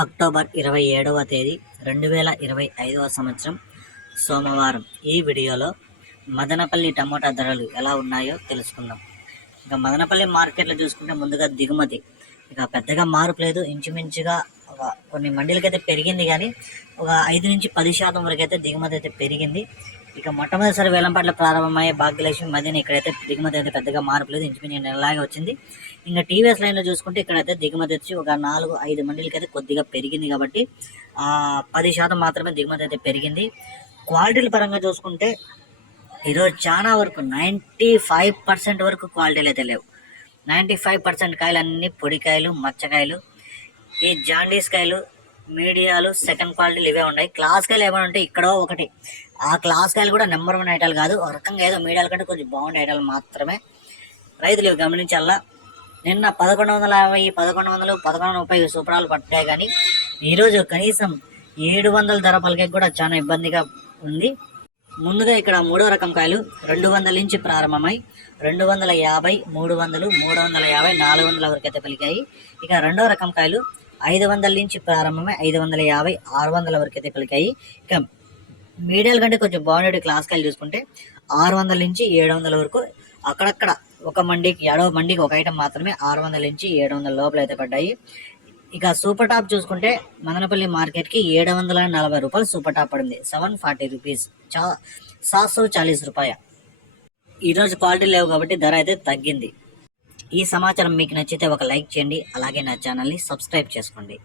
October 27వ తేదీ 2025వ సంవత్సరం సోమవారం. ఈ వీడియోలో మదనపల్లి టమోటా ధరలు ఎలా ఉన్నాయో తెలుసుకుందాం. ఇక మదనపల్లి మార్కెట్లో చూసుకుంటే ముందుగా దిగుమతి ఇక పెద్దగా మార్పు లేదు. ఇంచుమించుగా కొన్ని మండీలకైతే పెరిగింది, కానీ ఒక 5-10% వరకు అయితే దిగుమతి అయితే పెరిగింది. ఇక మొట్టమొదటిసారి వేలంపాట్ల ప్రారంభమయ్యే భాగ్యలక్ష్మి మధ్యన ఇక్కడైతే దిగుమతి అయితే పెద్దగా మార్పు లేదు, ఇంచుమించు నెలలాగే వచ్చింది. ఇంకా టీవీఎస్ లైన్లో చూసుకుంటే ఇక్కడైతే దిగుమతి వచ్చి ఒక 4-5 మండీలకి అయితే కొద్దిగా పెరిగింది, కాబట్టి 10% మాత్రమే దిగుమతి అయితే పెరిగింది. క్వాలిటీల పరంగా చూసుకుంటే ఈరోజు చాలా వరకు 95% వరకు క్వాలిటీలు అయితే లేవు. 95% కాయలు అన్నీ పొడికాయలు, మచ్చకాయలు, ఈ జాండీస్ కాయలు, మీడియాలు, సెకండ్ క్వాలిటీలు ఇవే ఉన్నాయి. క్లాస్ కాయలు ఏమైనా ఉంటే ఇక్కడో ఒకటి, ఆ క్లాస్ కాయలు కూడా నెంబర్ 1 ఐటాలు కాదు, ఒక రకంగా ఏదో మీడియాల కంటే కొంచెం బాగుండే ఐటాలు మాత్రమే. రైతులు ఇవి గమనించాలా. నిన్న 1150, 1100, 1130 సూపరాలు పట్టాయి, కానీ ఈరోజు కనీసం 700 ధర పలికేకి కూడా చాలా ఇబ్బందిగా ఉంది. ముందుగా ఇక్కడ 3వ రకం కాయలు 200 నుంచి ప్రారంభమై 250, 300, 350, 400 వరకు అయితే పలికాయి. ఇక 2వ రకం కాయలు 500 నుంచి ప్రారంభమై 550, 600 వరకు అయితే పలికాయి. ఇక మీడియాల కంటే కొంచెం బాగుండే క్లాస్ కాయలు చూసుకుంటే 600 నుంచి 700 వరకు, అక్కడక్కడ ఒక మండీకి, 7వ మండీకి ఒక ఐటమ్ మాత్రమే 600 నుంచి 700 లోపల అయితే పడ్డాయి. ఇక సూపర్ టాప్ చూసుకుంటే మదనపల్లి మార్కెట్కి 740 రూపాయలు సూపర్ టాప్ పడింది. 740 రూపీస్, 740 రూపాయ. ఈరోజు క్వాలిటీ లేవు కాబట్టి ధర అయితే తగ్గింది. ఈ సమాచారం మీకు నచ్చితే ఒక లైక్ చేయండి, అలాగే నా ఛానల్ని సబ్స్క్రైబ్ చేసుకోండి.